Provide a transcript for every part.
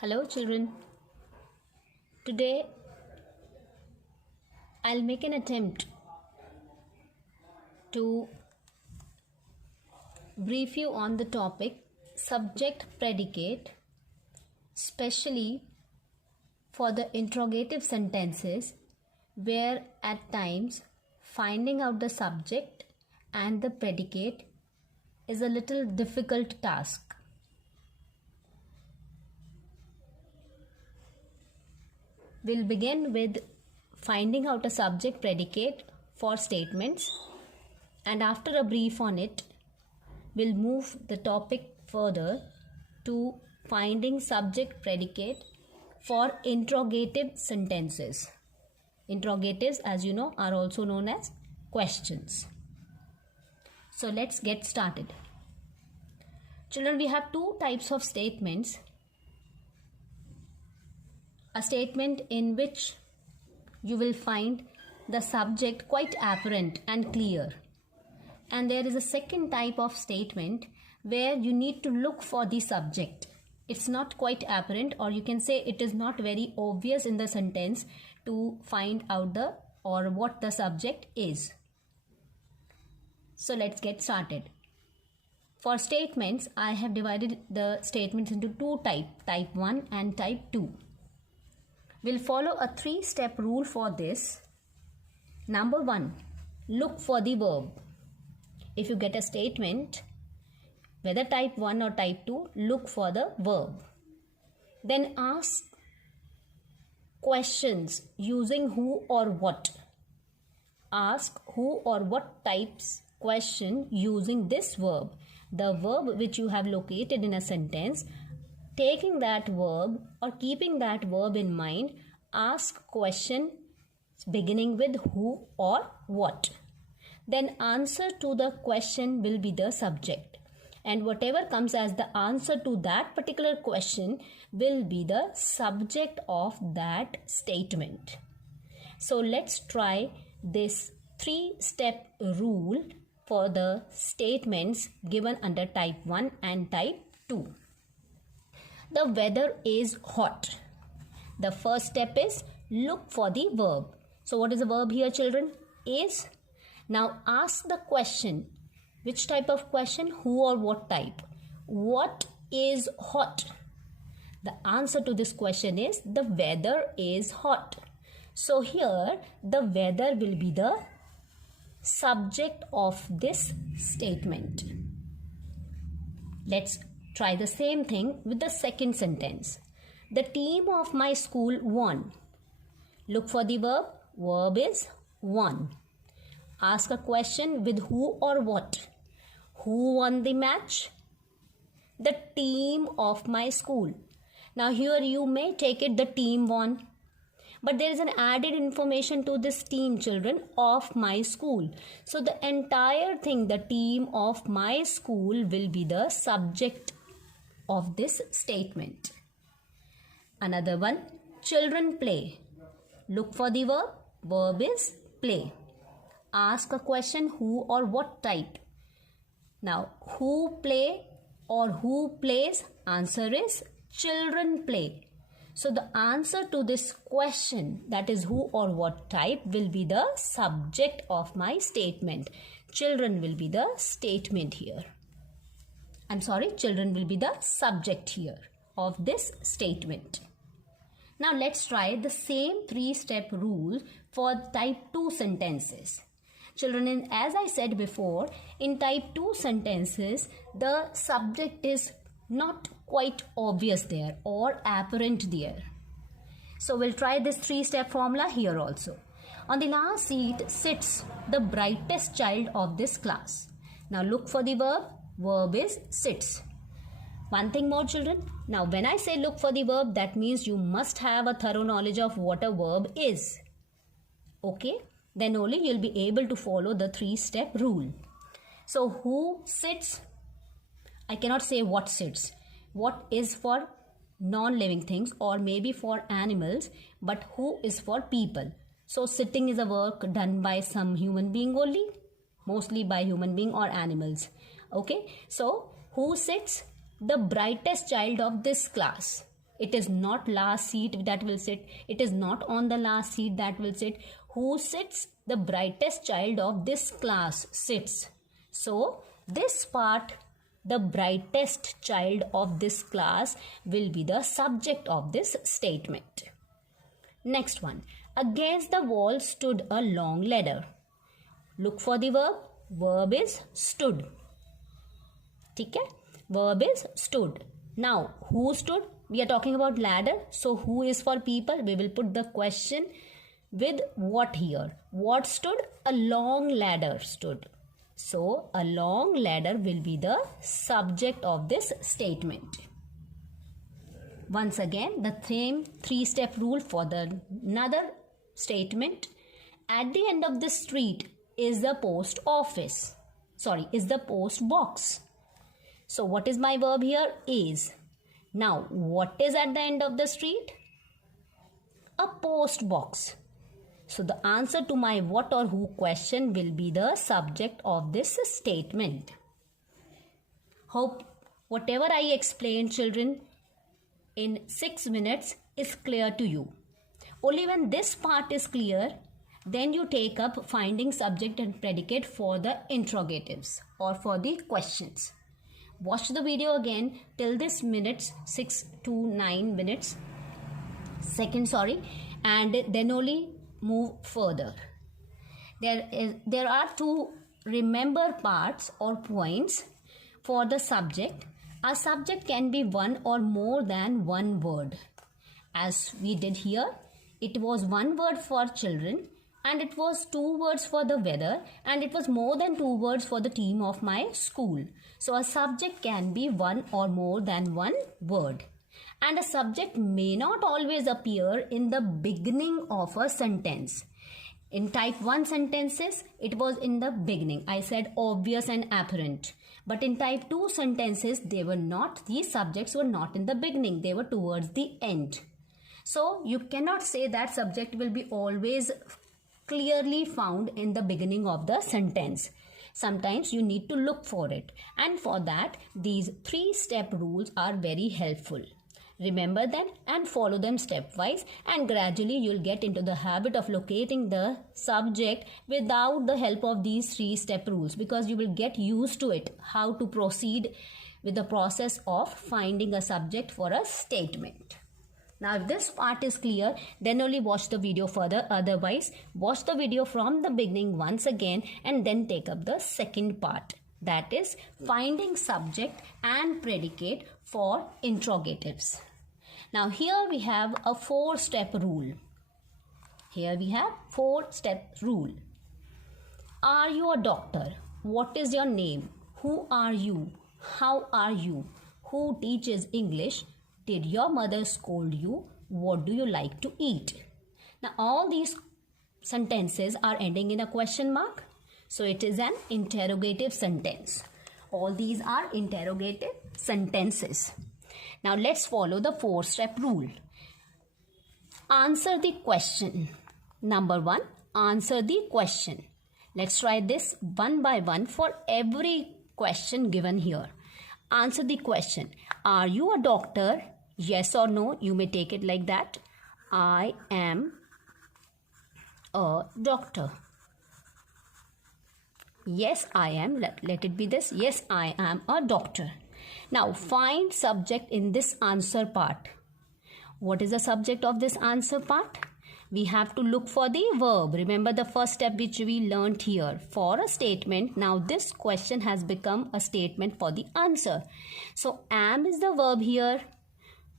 Hello children. Today I'll make an attempt to brief you on the topic subject predicate, especially for the interrogative sentences where at times finding out the subject and the predicate is a little difficult task. We'll begin with finding out a subject predicate for statements, and after a brief on it, we'll move the topic further to finding subject predicate for interrogative sentences. Interrogatives, as you know, are also known as questions. So let's get started. Children, we have two types of statements. A statement in which you will find the subject quite apparent and clear. And there is a second type of statement where you need to look for the subject. It's not quite apparent, or you can say it is not very obvious in the sentence to find out what the subject is. So let's get started. For statements, I have divided the statements into two types, type 1 and type 2. We'll follow a 3-step rule for this. Number 1, look for the verb. If you get a statement, whether type 1 or type 2, look for the verb. Then ask questions using who or what. Ask who or what types question using this verb. The verb which you have located in a sentence. Taking that verb or keeping that verb in mind, ask question beginning with who or what. Then answer to the question will be the subject. And whatever comes as the answer to that particular question will be the subject of that statement. So let's try this 3-step rule for the statements given under type 1 and type 2. The weather is hot. The first step is look for the verb. So what is the verb here, children? Is. Now ask the question. Which type of question? Who or what type? What is hot? The answer to this question is the weather is hot. So here the weather will be the subject of this statement. Let's try the same thing with the second sentence. The team of my school won. Look for the verb. Verb is won. Ask a question with who or what. Who won the match? The team of my school. Now here you may take it the team won. But there is an added information to this team, children, of my school. So the entire thing, the team of my school, will be the subject of this statement. Another one, children play. Look for the verb. Verb is play. Ask a question who or what type. Now who play or who plays? Answer is children play. So the answer to this question, that is who or what type, will be the subject of my statement. Children will be the statement here. Children will be the subject here of this statement. Now let's try the same 3-step rule for type 2 sentences. Children, as I said before, in type 2 sentences, the subject is not quite obvious there or apparent there. So we'll try this 3-step formula here also. On the last seat sits the brightest child of this class. Now look for the verb. Verb is sits. One thing more, children. Now when I say look for the verb, that means you must have a thorough knowledge of what a verb is. Okay? Then only you'll be able to follow the 3-step rule. So who sits? I cannot say what sits. What is for non-living things or maybe for animals, but who is for people. So sitting is a work done by some human being only, mostly by human being or animals. Okay, so who sits? The brightest child of this class. It is not last seat that will sit. It is not on the last seat that will sit. Who sits? The brightest child of this class sits. So this part, the brightest child of this class, will be the subject of this statement. Next one. Against the wall stood a long ladder. Look for the verb. Verb is stood. ठीक है? Verb is stood. Now, who stood? We are talking about ladder. So, who is for people? We will put the question with what here. What stood? A long ladder stood. So, a long ladder will be the subject of this statement. Once again, the same three-step rule for the another statement. At the end of the street is the post office. Is the post box. So, what is my verb here? Is. Now, what is at the end of the street? A post box. So, the answer to my what or who question will be the subject of this statement. Hope whatever I explained, children, in 6 minutes is clear to you. Only when this part is clear, then you take up finding subject and predicate for the interrogatives or for the questions. Watch the video again till this minutes, 6 to 9 minutes, and then only move further. There are two remember parts or points for the subject. A subject can be one or more than one word. As we did here, it was one word for children, and it was 2 words for the weather, and it was more than 2 words for the team of my school. So a subject can be one or more than one word. And a subject may not always appear in the beginning of a sentence. In type 1 sentences, it was in the beginning. I said obvious and apparent. But in type 2 sentences, these subjects were not in the beginning. They were towards the end. So you cannot say that subject will be always clearly found in the beginning of the sentence. Sometimes you need to look for it, and for that these 3-step rules are very helpful. Remember them and follow them stepwise, and gradually you'll get into the habit of locating the subject without the help of these 3-step rules, because you will get used to it, how to proceed with the process of finding a subject for a statement. Now, if this part is clear, then only watch the video further. Otherwise, watch the video from the beginning once again and then take up the second part. That is finding subject and predicate for interrogatives. Now, here we have a 4-step rule. Are you a doctor? What is your name? Who are you? How are you? Who teaches English? Did your mother scold you? What do you like to eat? Now, all these sentences are ending in a question mark. So, it is an interrogative sentence. All these are interrogative sentences. Now, let's follow the 4-step rule. Answer the question. Number 1, answer the question. Let's try this one by one for every question given here. Answer the question. Are you a doctor? Yes or no? You may take it like that. I am a doctor. Yes, I am. Let it be this. Yes, I am a doctor. Now, find subject in this answer part. What is the subject of this answer part? We have to look for the verb. Remember the first step which we learnt here. For a statement, now this question has become a statement for the answer. So, am is the verb here.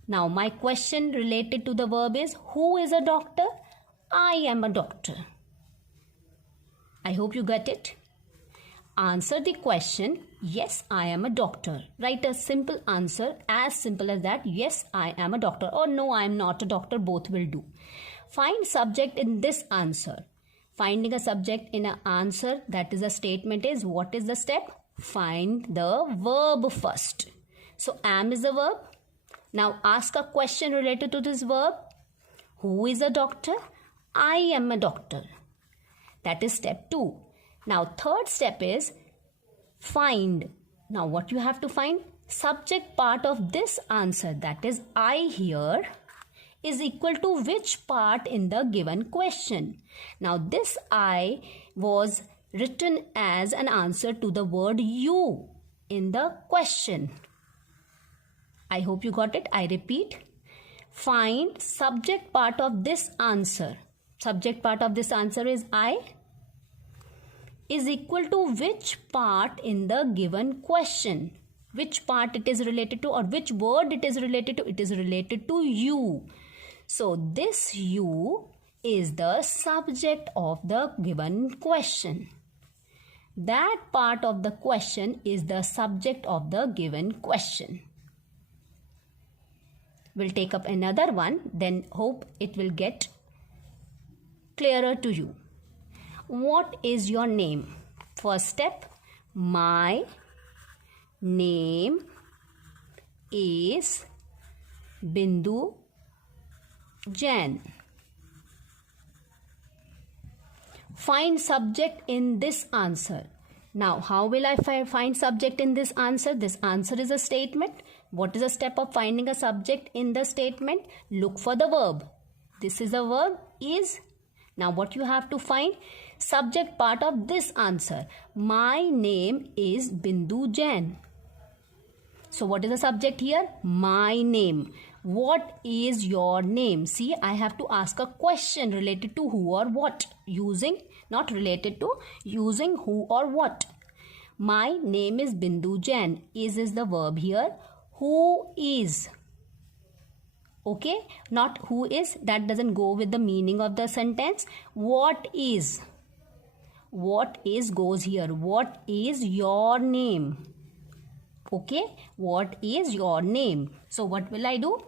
Now, my question related to the verb is, who is a doctor? I am a doctor. I hope you got it. Answer the question, yes, I am a doctor. Write a simple answer, as simple as that, yes, I am a doctor, or no, I am not a doctor, both will do. Find subject in this answer. Finding a subject in an answer, that is a statement, is what is the step? Find the verb first. So, am is the verb. Now, ask a question related to this verb. Who is a doctor? I am a doctor. That is step 2. Now, third step is find. Now, what you have to find? subject part of this answer, that is I here, is equal to which part in the given question? Now this I was written as an answer to the word you in the question. I hope you got it. I repeat. Find subject part of this answer. Subject part of this answer is I, is equal to which part in the given question. Which part it is related to, or which word it is related to? It is related to you. So this you is the subject of the given question. That part of the question is the subject of the given question. We'll take up another one, then hope it will get clearer to you. What is your name? First step, my name is Bindu Jain. Find subject in this answer. Now, how will I find subject in this answer? This answer is a statement. What is the step of finding a subject in the statement? Look for the verb. This is a verb, is. Now, what you have to find? Subject part of this answer. My name is Bindu Jain. So, what is the subject here? My name. What is your name? See, I have to ask a question related to who or what. Using, not related to, using who or what. My name is Bindu Jain. Is the verb here. Who is? Okay, not who is. That doesn't go with the meaning of the sentence. What is? What is goes here. What is your name? Okay, what is your name? So what will I do?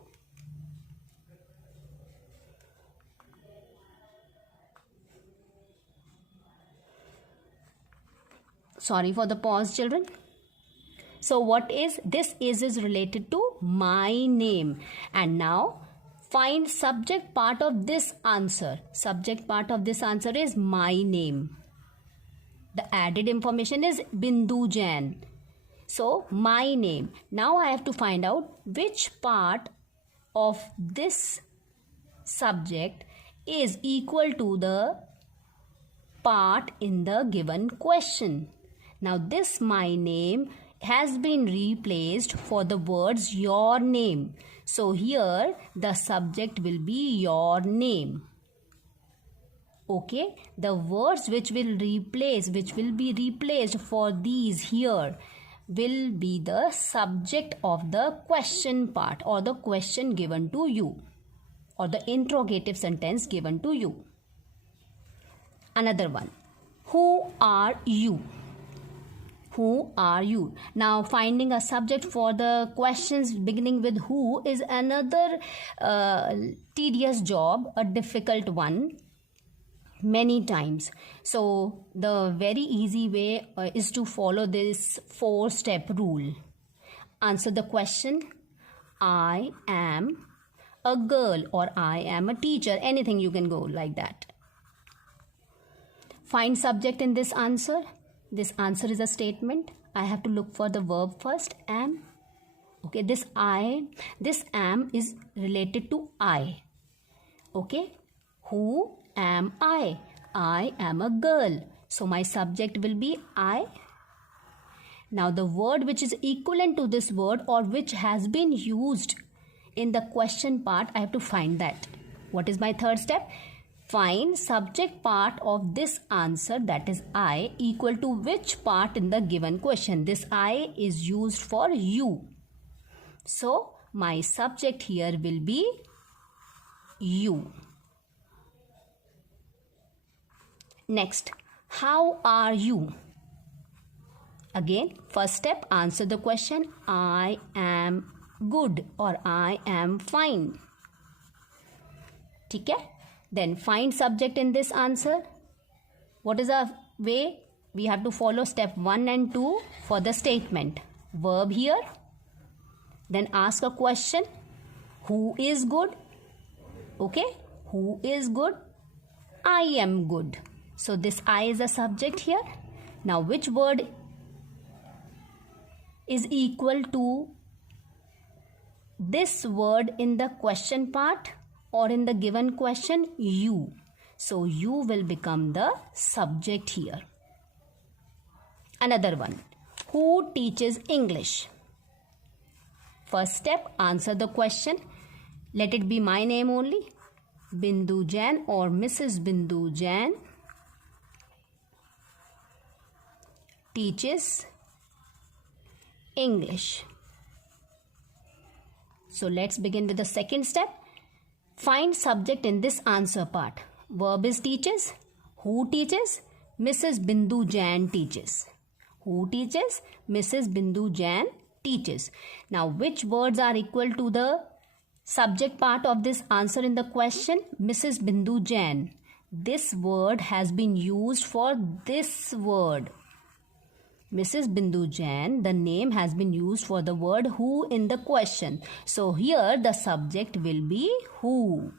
Sorry for the pause, children. So what is this? Is related to my name. And now find subject part of this answer. Subject part of this answer is my name. The added information is Bindu Jain. So my name. Now I have to find out which part of this subject is equal to the part in the given question. Now this my name has been replaced for the words your name. So here the subject will be your name. Okay, the words which will be replaced for these here will be the subject of the question part, or the question given to you, or the interrogative sentence given to you. Another one. Who are you? Who are you? Now finding a subject for the questions beginning with who is another tedious job, a difficult one many times. So the very easy way is to follow this 4-step rule. Answer the question, I am a girl, or I am a teacher. Anything you can go like that. Find subject in this answer. This answer is a statement. I have to look for the verb first, am. Okay, this am is related to I. Okay, who am I? I am a girl. So my subject will be I. Now the word which is equivalent to this word, or which has been used in the question part, I have to find that. What is my third step? Find subject part of this answer, that is I, equal to which part in the given question. This I is used for you. So my subject here will be you. Next, how are you? Again, first step, answer the question, I am good, or I am fine. ठीक है? Then find subject in this answer. What is the way? We have to follow step 1 and 2 for the statement. Verb here. Then ask a question. Who is good? Okay. Who is good? I am good. So this I is a subject here. Now which word is equal to this word in the question part or in the given question? You. So you will become the subject here. Another one. Who teaches English? First step, answer the question. Let it be my name only. Bindu Jain or Mrs. Bindu Jain teaches English. So let's begin with the second step. Find subject in this answer part. Verb is teaches. Who teaches? Mrs. Bindu Jain teaches. Who teaches? Mrs. Bindu Jain teaches. Now, which words are equal to the subject part of this answer in the question? Mrs. Bindu Jain. This word has been used for this word. Mrs. Bindu Jain, the name has been used for the word who in the question. So here the subject will be who.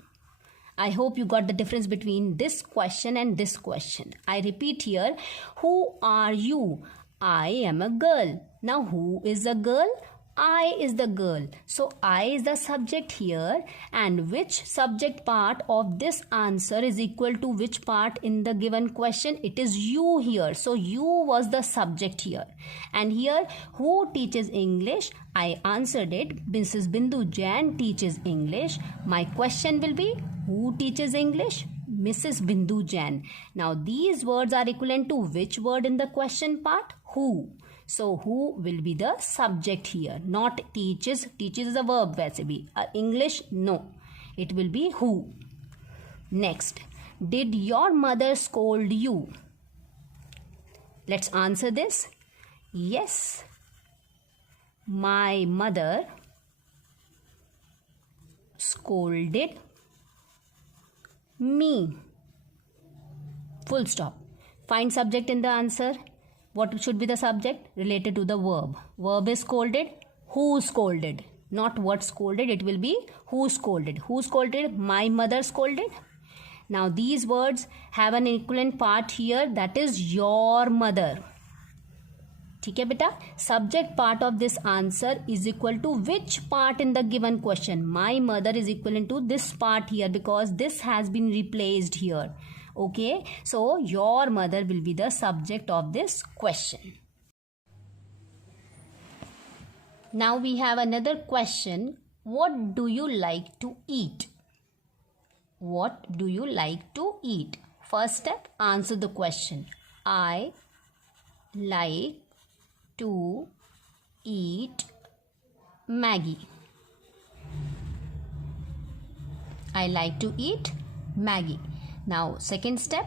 I hope you got the difference between this question and this question. I repeat here, who are you? I am a girl. Now who is a girl? I is the girl. So I is the subject here, and which subject part of this answer is equal to which part in the given question? It is you here. So you was the subject here. And here, who teaches English? I answered it. Mrs. Bindu Jain teaches English. My question will be, who teaches English? Mrs. Bindu Jain. Now these words are equivalent to which word in the question part? Who. So who will be the subject here? Not teaches. Teaches is a verb वैसे भी. English, no. It will be who. Next. Did your mother scold you? Let's answer this. Yes. My mother scolded me. Full stop. Find subject in the answer. What should be the subject? Related to the verb. Verb is scolded. Who scolded? Not what scolded. It will be who scolded. Who scolded? My mother scolded. Now these words have an equivalent part here, that is your mother. ठीक है बेटा? Subject part of this answer is equal to which part in the given question? My mother is equivalent to this part here because this has been replaced here. Okay, so your mother will be the subject of this question. Now we have another question. What do you like to eat? What do you like to eat? First step, answer the question. I like to eat Maggi. I like to eat Maggi. Now, second step,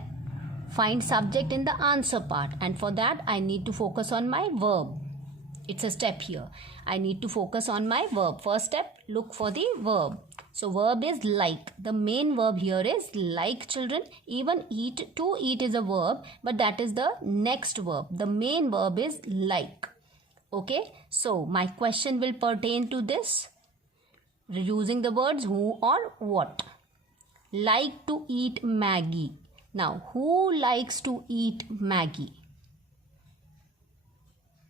find subject in the answer part, and for that I need to focus on my verb. It's a step here. I need to focus on my verb. First step, look for the verb. So verb is like. The main verb here is like, children. Even eat, to eat is a verb, but that is the next verb. The main verb is like. Okay, so my question will pertain to this using the words who or what. Like to eat Maggi. Now, who likes to eat Maggi?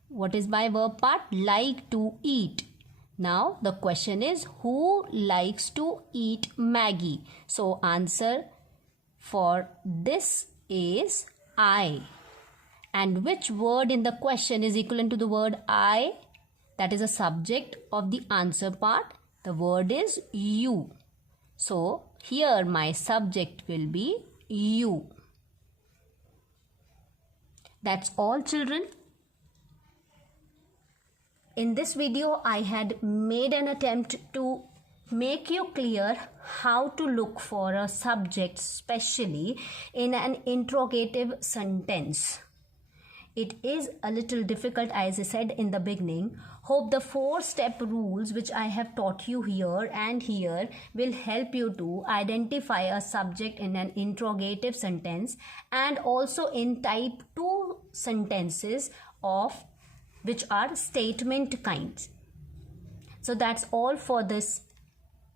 What is my verb part? Like to eat. Now, the question is who likes to eat Maggi? So, answer for this is I. And which word in the question is equivalent to the word I? That is a subject of the answer part. The word is you. So, here my subject will be you. That's all, children. In this video, I had made an attempt to make you clear how to look for a subject, especially in an interrogative sentence. It is a little difficult, as I said in the beginning. Hope the 4-step rules which I have taught you here and here will help you to identify a subject in an interrogative sentence and also in type 2 sentences of which are statement kinds. So that's all for this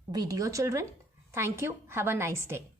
video, children. Thank you. Have a nice day.